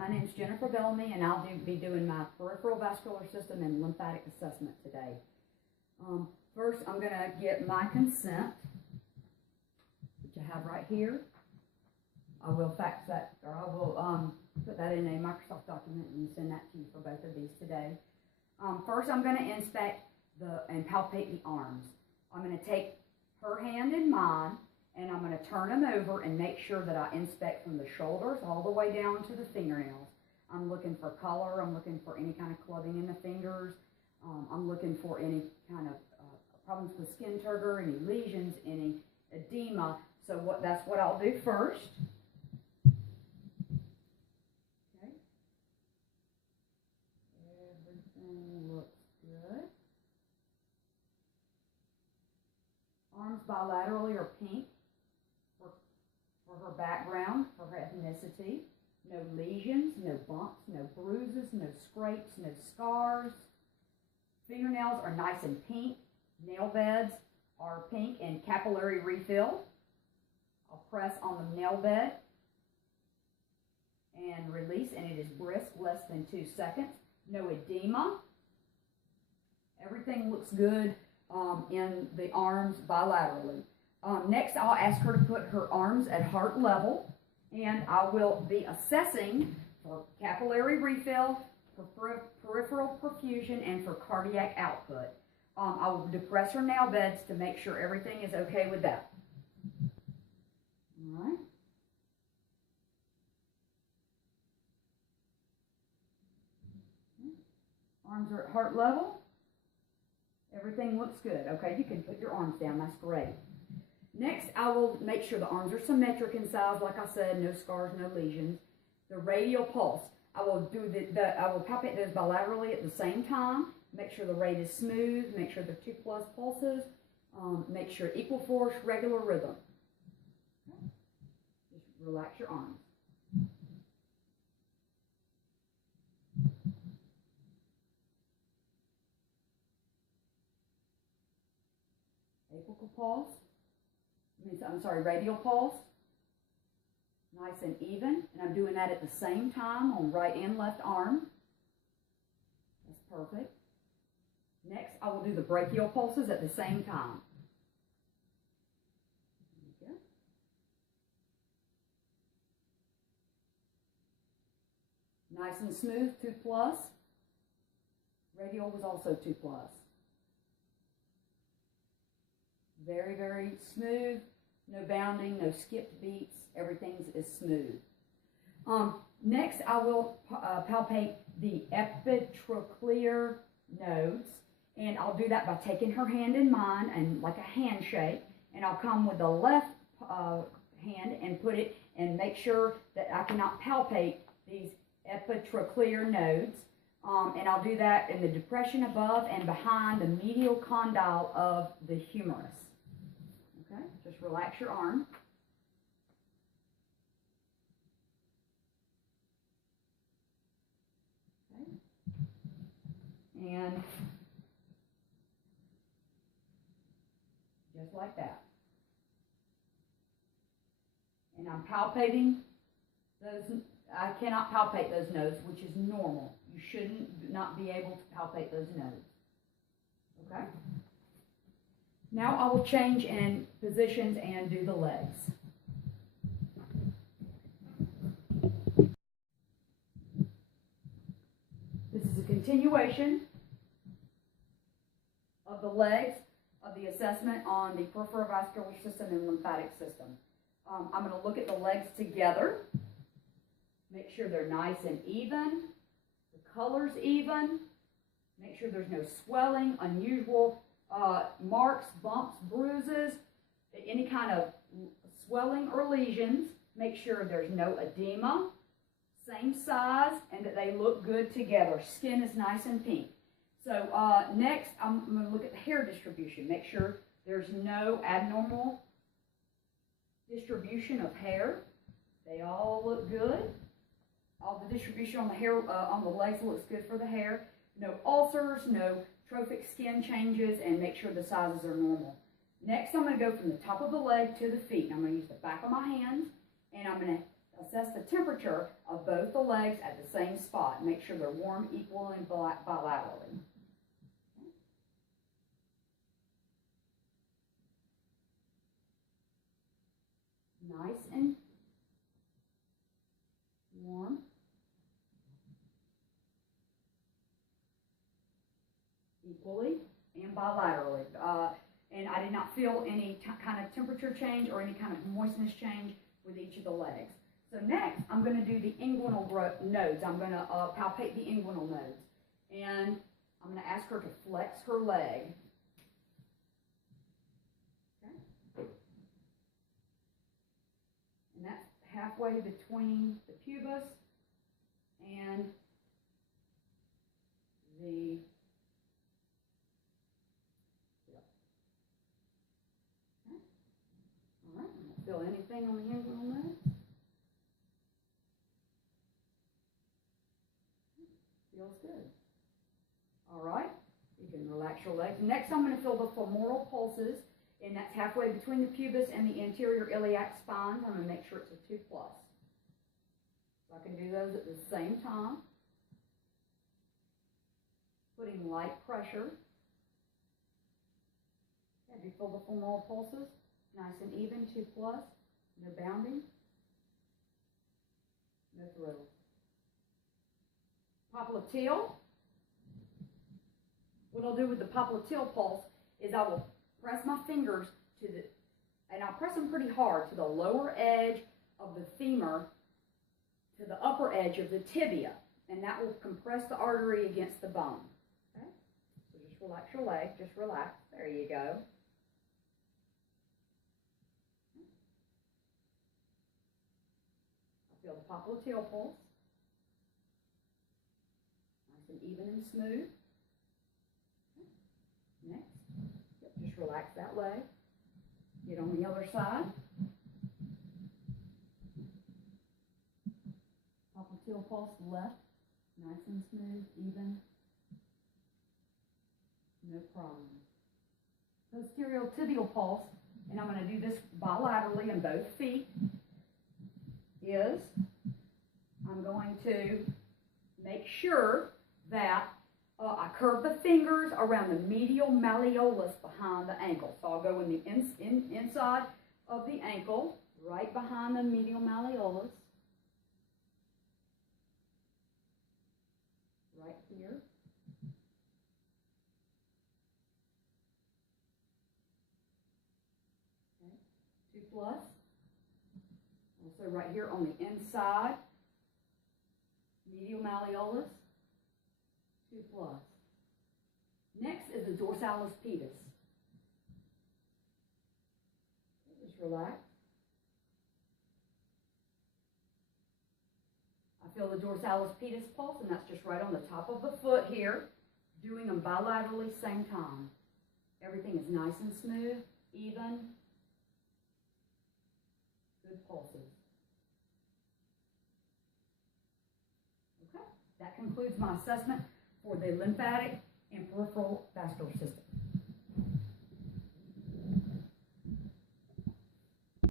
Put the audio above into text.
My name is Jennifer Bellamy, and I'll be doing my peripheral vascular system and lymphatic assessment today. First, I'm going to get my consent, which I have right here. I will fax that, or I will put that in a Microsoft document and send that to you for both of these today. First, I'm going to inspect and palpate the arms. I'm going to take her hand in mine, and I'm going to turn them over and make sure that I inspect from the shoulders all the way down to the fingernails. I'm looking for color. I'm looking for any kind of clubbing in the fingers. I'm looking for any kind of problems with skin turgor, any lesions, any edema. So that's what I'll do first. Okay. Everything looks good. Arms bilaterally are pink for her background, for her ethnicity. No lesions, no bumps, no bruises, no scrapes, no scars. Fingernails are nice and pink. Nail beds are pink and capillary refill. I'll press on the nail bed and release, and it is brisk, less than 2 seconds. No edema. Everything looks good in the arms bilaterally. Next, I'll ask her to put her arms at heart level, and I will be assessing for capillary refill, for peripheral perfusion, and for cardiac output. I will depress her nail beds to make sure everything is okay with that. All right. Arms are at heart level. Everything looks good. Okay, you can put your arms down. That's great. Next, I will make sure the arms are symmetric in size. Like I said, no scars, no lesions. The radial pulse. I will do I will palpate those bilaterally at the same time. Make sure the rate is smooth. Make sure they're 2+ pulses. Make sure equal force, regular rhythm. Okay. Just relax your arms. Apical pulse. I'm sorry, radial pulse. Nice and even. And I'm doing that at the same time on right and left arm. That's perfect. Next, I will do the brachial pulses at the same time. There you go. Nice and smooth, 2+. Radial was also 2+. Very, very smooth. No bounding, no skipped beats. Everything is smooth. Next, I will palpate the epitrochlear nodes. And I'll do that by taking her hand in mine and like a handshake. And I'll come with the left hand and put it and make sure that I cannot palpate these epitrochlear nodes. And I'll do that in the depression above and behind the medial condyle of the humerus. Okay, just relax your arm. Okay. And just like that. And I'm palpating those. I cannot palpate those nodes, which is normal. You shouldn't not be able to palpate those nodes. Okay? Now I will change in positions and do the legs. This is a continuation of the legs of the assessment on the peripheral vascular system and lymphatic system. I'm going to look at the legs together, make sure they're nice and even, the color's even, make sure there's no swelling, unusual marks, bumps, bruises, any kind of swelling or lesions. Make sure there's no edema, same size, and that they look good together. Skin is nice and pink. So next, I'm going to look at the hair distribution. Make sure there's no abnormal distribution of hair. They all look good. All the distribution on the hair, on the legs looks good for the hair. No ulcers, no trophic skin changes, and make sure the sizes are normal. Next, I'm going to go from the top of the leg to the feet. I'm going to use the back of my hands, and I'm going to Assess the temperature of both the legs at the same spot. Make sure they're warm, equal, and bilaterally. Nice and warm. Equally and bilaterally. And I did not feel any kind of temperature change or any kind of moistness change with each of the legs. So next, I'm going to do the inguinal nodes. I'm going to palpate the inguinal nodes. And I'm going to ask her to flex her leg. Okay. And that's halfway between the pubis and the feel anything on the inguinal node? Feels good. All right, you can relax your legs. Next, I'm going to feel the femoral pulses, and that's halfway between the pubis and the anterior iliac spine. I'm going to make sure it's a 2+. So I can do those at the same time. Putting light pressure. Yeah, do you feel the femoral pulses? Nice and even, 2+, no bounding, no thrills. Popliteal. What I'll do with the popliteal pulse is I will press my fingers to the, and I'll press them pretty hard to the lower edge of the femur, to the upper edge of the tibia, and that will compress the artery against the bone. Okay? So just relax your leg, just relax. There you go. Feel the popliteal pulse. Nice and even and smooth. Okay. Next, just relax that leg. Get on the other side. Popliteal pulse left. Nice and smooth, even. No problem. Posterior tibial pulse, and I'm going to do this bilaterally in both feet. Is I'm going to make sure that I curve the fingers around the medial malleolus behind the ankle. So I'll go in the inside of the ankle, right behind the medial malleolus, right here. Okay. 2+. So right here on the inside, medial malleolus, 2+. Next is the dorsalis pedis. Just relax. I feel the dorsalis pedis pulse, and that's just right on the top of the foot here, doing them bilaterally same time. Everything is nice and smooth, even, good pulses. That concludes my assessment for the lymphatic and peripheral vascular system.